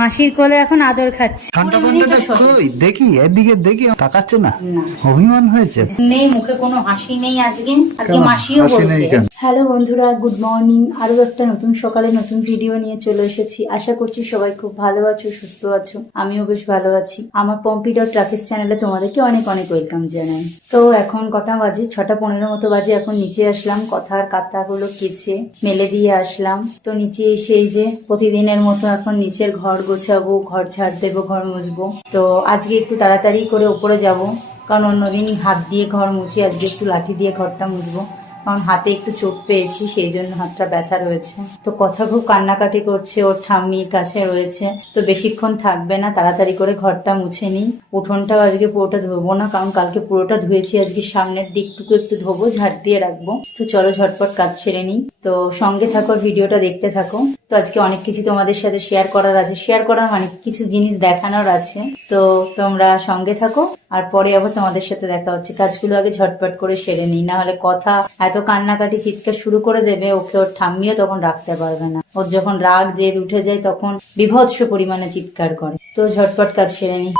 মাসির কোলে এখন আদর খাচ্ছে। কই? দেখি এদিকে দেখি তাকাচ্ছে না। অভিমান হয়েছে। নেই মুখে কোনো হাসি নেই আজকে। আজকে মাসিও বলছে। হ্যালো বন্ধুরা গুড মর্নিং। আরও একটা নতুন সকালে নতুন ভিডিও নিয়ে চলে এসেছি। আশা করছি সবাই খুব ভালো আছো সুস্থ আছো। আমিও বেশ ভালো আছি। আমার পম্পি ডট ট্রাফিস চ্যানেলে তোমাদেরকে অনেক অনেক ওয়েলকাম জানাই। তো এখন কটা বাজে? ছটা পনেরো মতো বাজে। এখন নিচে আসলাম। কথার কাতাগুলো কেচে মেলে দিয়ে আসলাম। তো নিচে এসে এই যে প্রতিদিনের মতো এখন নিচের ঘর গোছাবো, ঘর ঝাড় দেবো, ঘর মুছবো। তো আজকে একটু তাড়াতাড়ি করে ওপরে যাব। কারণ অন্যদিন হাত দিয়ে ঘর মুছি, আজকে একটু লাঠি দিয়ে ঘরটা মুছবো। কারণ হাতে একটু চোট পেয়েছি, সেই জন্য হাতটা ব্যথা রয়েছে। তো কথা খুব কান্নাকাটি করছে, ওর ঠাম্মির কাছে রয়েছে। তো বেশিক্ষণ থাকবে না, তাড়াতাড়ি করে ঘরটা মুছে নিই। উঠোনটাও আজকে পুরোটা ধোবো না, কারণ কালকে পুরোটা ধুয়েছি, আজকে সামনের দিকটুকু একটু ধোবো, ঝাড় দিয়ে রাখব। তো চলো ঝটপট কাজ সেরে নিই। তো সঙ্গে থাকো ভিডিওটা দেখতে থাকো। তো আজকে অনেক কিছু তোমাদের সাথে শেয়ার করার আছে। শেয়ার করার মানে কিছু জিনিস দেখানোর আছে। তো তোমরা সঙ্গে থাকো, আর পরে আবার তোমাদের সাথে দেখা হচ্ছে। কাজগুলো আগে ঝটপট করে সেরে নিই, না হলে কথা এত কান্নাকাটি চিৎকার শুরু করে দেবে, ওকে ওর ঠাম্মিও তখন রাখতে পারবে না। ওর যখন রাগ, জেদ উঠে যায়, তখন বিভৎস পরিমাণে চিৎকার করে। তো ঝটপট কাজ সেরে নিই।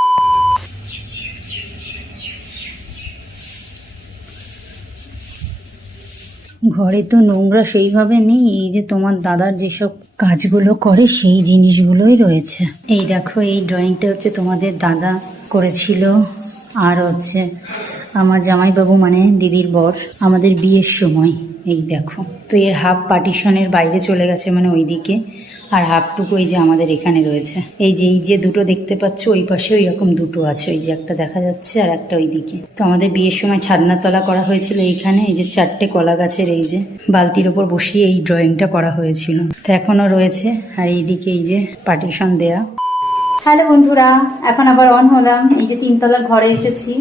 ঘরে তো নোংরা সেইভাবে নেই, এই যে তোমার দাদার যেসব কাজগুলো করে সেই জিনিসগুলোই রয়েছে। এই দেখো, এই ড্রয়িংটা হচ্ছে তোমাদের দাদা করেছিল, আর হচ্ছে আমার জামাইবাবু মানে দিদির বর, আমাদের বিয়ের সময়, এই দেখো। তো এর হাফ পার্টিশনের বাইরে চলে গেছে মানে ওইদিকে। আর হাফটুকু এই যে আমাদের এখানে রয়েছে। এই যে এই যে দুটো দেখতে পাচ্ছ, ওই পাশে ওই রকম দুটো আছে। ওই যে একটা দেখা যাচ্ছে আর একটা ওইদিকে। তো আমাদের বিয়ের সময় ছাদনাতলা করা হয়েছিল এইখানে। এই যে চারটে কলা গাছের এই যে বালতির ওপর বসিয়ে এই ড্রয়িংটা করা হয়েছিল। তো এখনও রয়েছে। আর এইদিকে এই যে পার্টিশন দেয়া। হ্যালো বন্ধুরা, এখন আবার অন হলাম। এই যে তিনতলার ঘরে এসেছি।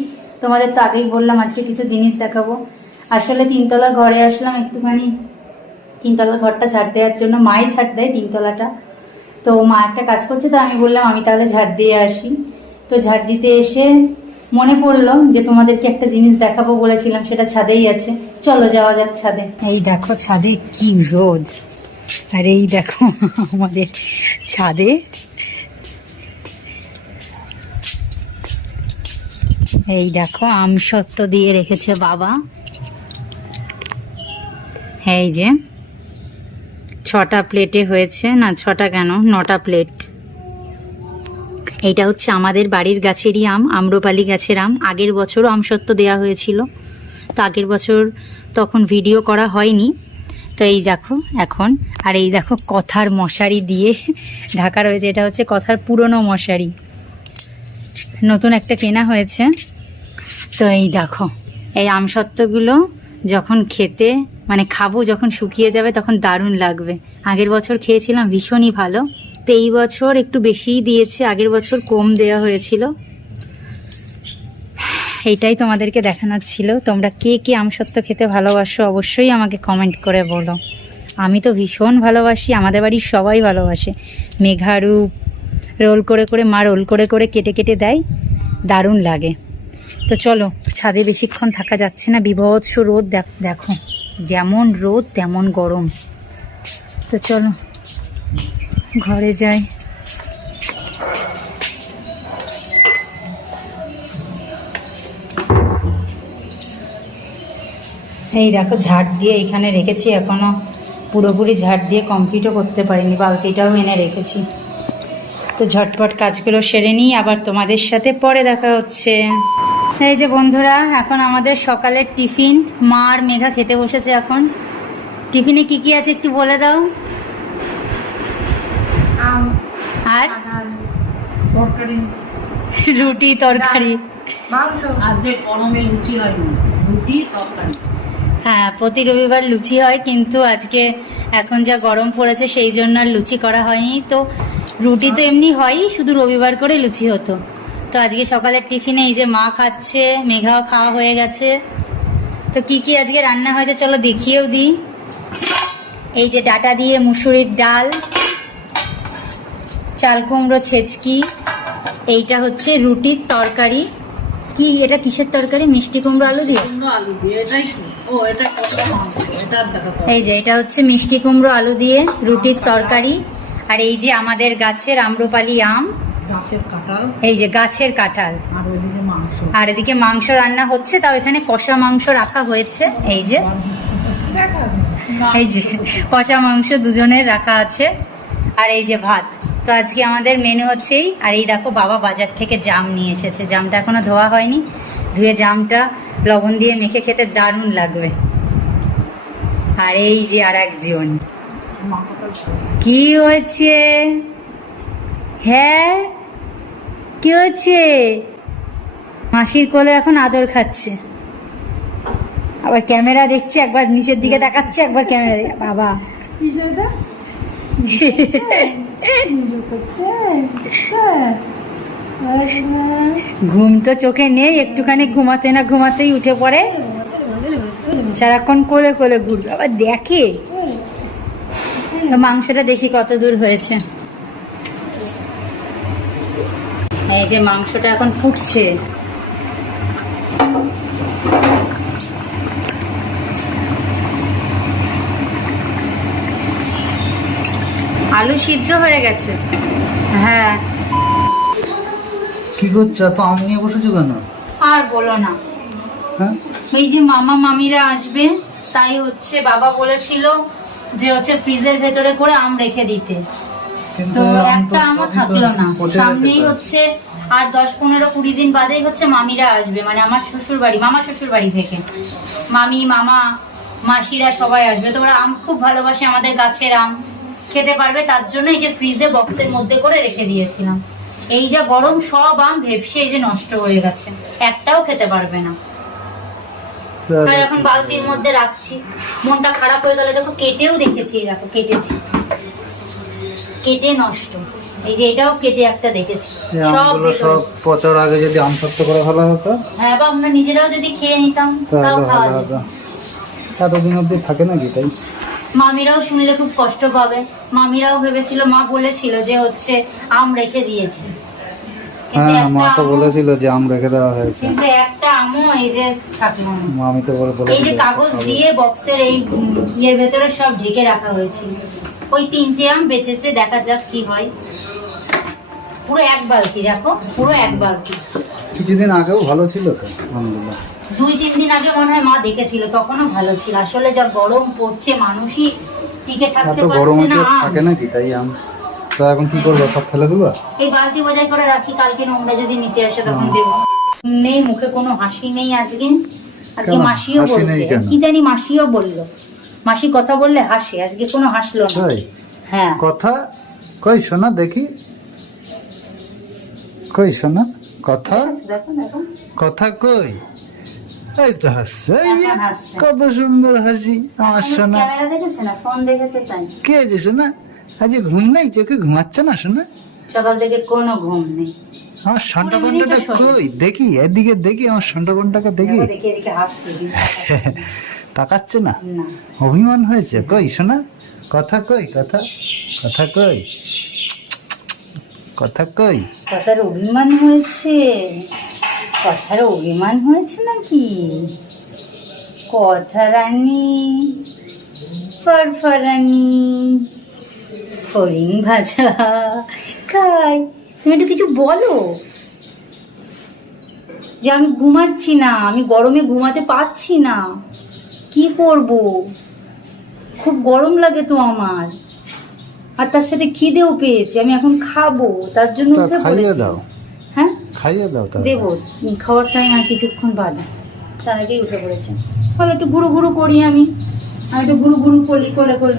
তোমাদের তো আগেই বললাম আজকে কিছু জিনিস দেখাবো। আসলে তিনতলার ঘরে আসলাম একটুখানি তিনতলার ঘরটা ঝাড় দেওয়ার জন্য মাই ঝাড় দেয় তিনতলাটা। তো মা একটা কাজ করছে, তো আমি বললাম, আমি তাহলে ঝাড় দিয়ে আসি। তো ঝাড় দিতে এসে মনে পড়ল যে তোমাদেরকে একটা জিনিস দেখাবো বলেছিলাম, সেটা ছাদেই আছে। চলো যাওয়া যাক ছাদে। এই দেখো ছাদে কি রোদ। আর এই দেখো আমাদের ছাদে। এই দেখো আমসত্ব দিয়ে রেখেছে বাবা। এই যে ছটা প্লেটে হয়েছে, না ছটা কেন? নটা প্লেট। এইটা হচ্ছে আমাদের বাড়ির গাছেরই আম, আম্রপালি গাছের আম। আগের বছরও আমসত্ব দেওয়া হয়েছিল। তো আগের বছর তখন ভিডিও করা হয়নি। তো এই দেখো এখন, আর এই দেখো কথার মশারি দিয়ে ঢাকা রয়েছে। এটা হচ্ছে কথার পুরনো মশারি। নতুন একটা কেনা হয়েছে। তো এই দেখো, এই আমসত্ত্বগুলো যখন খেতে মানে খাব যখন শুকিয়ে যাবে তখন দারুণ লাগবে। আগের বছর খেয়েছিলাম ভীষণই ভালো। তো এই বছর একটু বেশিই দিয়েছে, আগের বছর কম দেওয়া হয়েছিল। এইটাই তোমাদেরকে দেখানোর ছিল। তোমরা কে কে আমসত্ত্ব খেতে ভালোবাসো অবশ্যই আমাকে কমেন্ট করে বলো। আমি তো ভীষণ ভালোবাসি, আমাদের বাড়ির সবাই ভালোবাসে। মেঘারু রোল করে করে মা রোল করে করে কেটে কেটে দেয়, দারুণ লাগে। তো চলো, ছাদে বেশিক্ষণ থাকা যাচ্ছে না, বিভৎস রোদ দেখো। যেমন রোদ, তেমন গরম। তো চলো, ঘরে যাই। এই দেখো, ঝাড় দিয়ে এখানে রেখেছি এখনও। পুরোপুরি ঝাড় দিয়ে কমপ্লিটও করতে পারিনি, বালতিটাও এনে রেখেছি। তো ঝটপট কাজগুলো সেরে নিই, আবার তোমাদের সাথে পরে দেখা হচ্ছে। এই যে বন্ধুরা এখন আমাদের সকালের টিফিন। মা আর মেঘা খেতে বসেছে এখন। টিফিনে কি কি আছে একটু বলে দাও। আর? রুটি তরকারি। মাংস। আজকে গরমে লুচি হয়নি। রুটি তরকারি। হ্যাঁ প্রতি রবিবার লুচি হয় কিন্তু আজকে এখন যা গরম পড়েছে সেই জন্য আর লুচি করা হয়নি। তো রুটি তো এমনি হয়ই শুধু রবিবার করে লুচি হতো। তো আজকে সকালের টিফিনে এই যে মা খাচ্ছে মেঘাও খাওয়া হয়ে গেছে। তো কি কি আজকে রান্না হয়েছে চলো দেখিয়েও দিই। এই যে ডাটা দিয়ে মুসুরির ডাল চাল কুমড়ো ছেচকি এইটা হচ্ছে রুটির তরকারি। কি এটা কিসের তরকারি? মিষ্টি কুমড়ো আলু দিয়ে। এই যে এটা হচ্ছে মিষ্টি কুমড়ো আলু দিয়ে রুটির তরকারি। আর এই যে আমাদের গাছের আম্রপালি আম গাছের কাঁঠাল। এই যে গাছের কাঁঠাল। আর ওইদিকে মাংস। আর এদিকে মাংস রান্না হচ্ছে তাও এখানে কষা মাংস রাখা হয়েছে। এই যে এই যে কষা মাংস দুজনের রাখা আছে। আর এই যে ভাত। তো আজকে আমাদের মেনু হচ্ছেই আর এই দেখো বাবা বাজার থেকে জাম নিয়ে এসেছে। জামটা এখনও ধোয়া হয়নি। ধুয়ে জামটা লবণ দিয়ে মেখে খেতে দারুণ লাগবে। আর এই যে আর একজন কি হয়েছে? হ্যাঁ? কি হচ্ছে মাসির কোলে এখন আদর খাচ্ছে। আবার ক্যামেরা দেখছে একবার নিচের দিকে তাকাচ্ছে একবার ক্যামেরা বাবা। ঘুম তো চোখে নেই একটুখানি ঘুমাতে না ঘুমাতেই উঠে পড়ে। সারাক্ষণ কোলে কোলে ঘুরবে। আবার দেখে। তো মাংসটা দেখি কত দূর হয়েছে। এই যে মাংসটা এখন ফুটছে। আলু সিদ্ধ হয়ে গেছে। হ্যাঁ। কি করছ? তো আম নিয়ে বসেছো কেন? আর বলো না। হ্যাঁ? এই যে মামা মামিরা আসবে তাই হচ্ছে বাবা বলেছিল যে হচ্ছে ফ্রিজের ভেতরে করে আম রেখে দিতে। তো একটা আমও থাকল না। সামনেই হচ্ছে আর দশ পনেরো কুড়ি দিন বাদেই হচ্ছে মামিরা আসবে মানে আমার শ্বশুর বাড়ি মামা শ্বশুর বাড়ি থেকে। মামি মামা মাসিরা সবাই আসবে। তো ওরা আম খুব ভালোবাসে আমাদের গাছের আম। খেতে পারবে তার জন্য এই যে ফ্রিজে বক্সের মধ্যে করে রেখে দিয়েছিলাম। এই যে গরম সব আম ভেপসে এই যে নষ্ট হয়ে গেছে। একটাও খেতে পারবে না। তাই এখন বালতির মধ্যে রাখছি। মনটা খারাপ হয়ে গেলে দেখো কেটেও দেখেছি দেখো কেটেছি। কেটে নষ্ট। এই যে এটাও কেটে একটা দেখেছি। সব আমগুলো সব পচার আগে যদি আম করে হতো? হ্যাঁ বা আমরা নিজেরাও যদি খেয়ে নিতাম তাও খাওয়া যেত। এতদিন থাকে নাকি তাই? মামিরাও শুনলে খুব কষ্ট পাবে। মামিরাও ভেবেছিল মা বলেছিল যে হচ্ছে আম রেখে দিয়েছি। হ্যাঁ মা তো আমও- বলেছিল যে আম রেখে দেওয়া হয়েছে। কিন্তু একটা আমও এই যে থাকল তো বলে এই যে কাগজ দিয়ে বক্সের এই ইয়ের ভেতরে সব ঢেকে রাখা হয়েছিল। ওই তিনটে আম বেঁচেছে দেখা যাক কি হয়। পুরো এক বালতি দেখো পুরো এক বালতি। কিছুদিন আগেও ভালো ছিল তো আমগুলো? দুই তিন দিন আগে মনে হয় মা দেখেছিল তখনও ভালো ছিল। আসলে যা গরম পড়ছে মানুষই টিকে থাকতে পারছে না। থাকে নাকি তাই আম? তো এখন কি করব সব ফেলে দেবো? এই বালতি বোঝাই করে রাখি কালকে নোংরা যদি নিতে আসে তখন দেবো। নেই মুখে কোনো হাসি নেই আজকে। আজকে মাসিও বলছে। কি জানি মাসিও বলল। মাসি কথা বললে হাসে আজকে কোনো হাসলো না। হ্যাঁ। কথা? কই শোনা দেখি। কই শোনা? কথা? কথা কই? এই তো হাসছে। কত সুন্দর হাসি। আমার শোনা। কে আছে শোনা? আজ ঘুম নাই চোখে ঘুমাচ্ছ না শোনা? সকাল থেকে কোনো ঘুম নেই। আমার সন্টা। কই? দেখি এদিকে দেখি আমার সন্টা দেখি দেখি এদিকে হাসছে। তাকাচ্ছে না। অভিমান হয়েছে। কই শোনা? কথা কই কথা? কথা কই? কথা কই? কথার অভিমান হয়েছে। কথার অভিমান হয়েছে নাকি? কথা রানী ফরফরানি ফড়িং ভাজা খাই। তুমি একটু কিছু বলো। যে আমি ঘুমাচ্ছি না আমি গরমে ঘুমাতে পারছি না। কি করব? খুব গরম লাগে তো আমার। আর তার সাথে খিদেও পেয়েছি আমি এখন খাব তার জন্য উঠে খাইয়ে দাও। হ্যাঁ? খাইয়ে দাও দেবো খাওয়ার টাইম আর কিছুক্ষণ বাদে। তার আগেই উঠে পড়েছে। ফলে একটু ঘুরু ঘুরু করি আমি। আমি একটু ঘুরু ঘুরু করি কোলে কোলে।